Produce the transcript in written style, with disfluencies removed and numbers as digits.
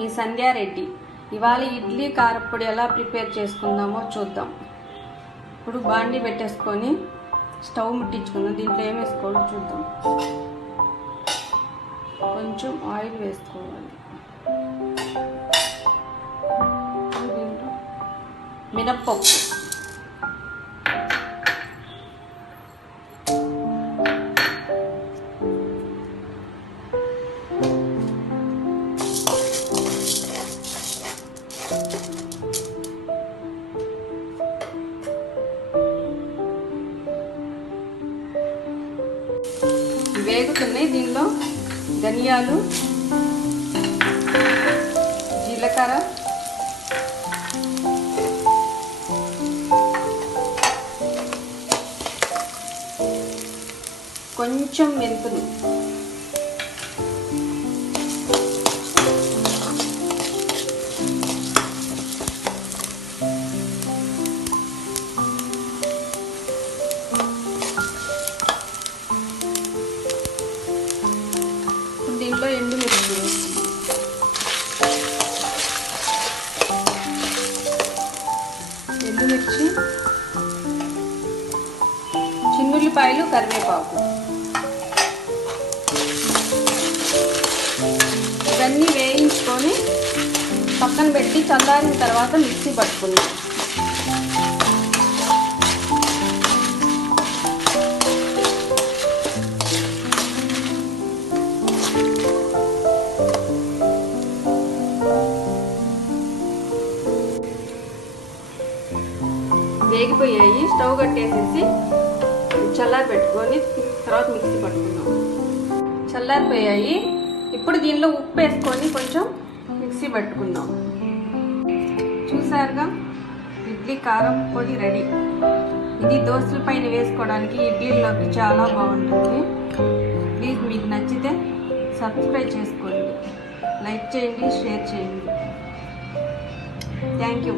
మీ సంధ్యారెడ్డి. ఇవాళ ఇడ్లీ కారప్పొడి ఎలా ప్రిపేర్ చేసుకుందామో చూద్దాం. ఇప్పుడు బాండి పెట్టేసుకొని స్టవ్ ముట్టించుకుందాం. దీంట్లో ఏం వేసుకోవాలో చూద్దాం. కొంచెం ఆయిల్ వేసుకోవాలి. దీంట్లో మినప్పప్పు, వేగుతున్నాయి. దీనిలో ధనియాలు, జీలకర్ర, కొంచెం మెంతులు, దీంట్లో ఎండుమిర్చి, చిన్నుల్లిపాయలు, కరివేపాకు ఇవన్నీ వేయించుకొని పక్కన పెట్టి చల్లారిన తర్వాత మిక్సీ పట్టుకుందాం. వేగిపోయాయి. స్టవ్ కట్టేసేసి చల్లారి పెట్టుకొని తర్వాత మిక్సీ పట్టుకుందాం. చల్లారిపోయాయి. ఇప్పుడు దీనిలో ఉప్పు వేసుకొని కొంచెం మిక్సీ పట్టుకుందాం. చూసారుగా, ఇడ్లీ కారం పొడి రెడీ. ఇది దోశల పైన వేసుకోవడానికి, ఇడ్లీలోకి చాలా బాగుంటుంది. ప్లీజ్ మీకు నచ్చితే సబ్స్క్రైబ్ చేసుకోండి, లైక్ చేయండి, షేర్ చేయండి. Thank you.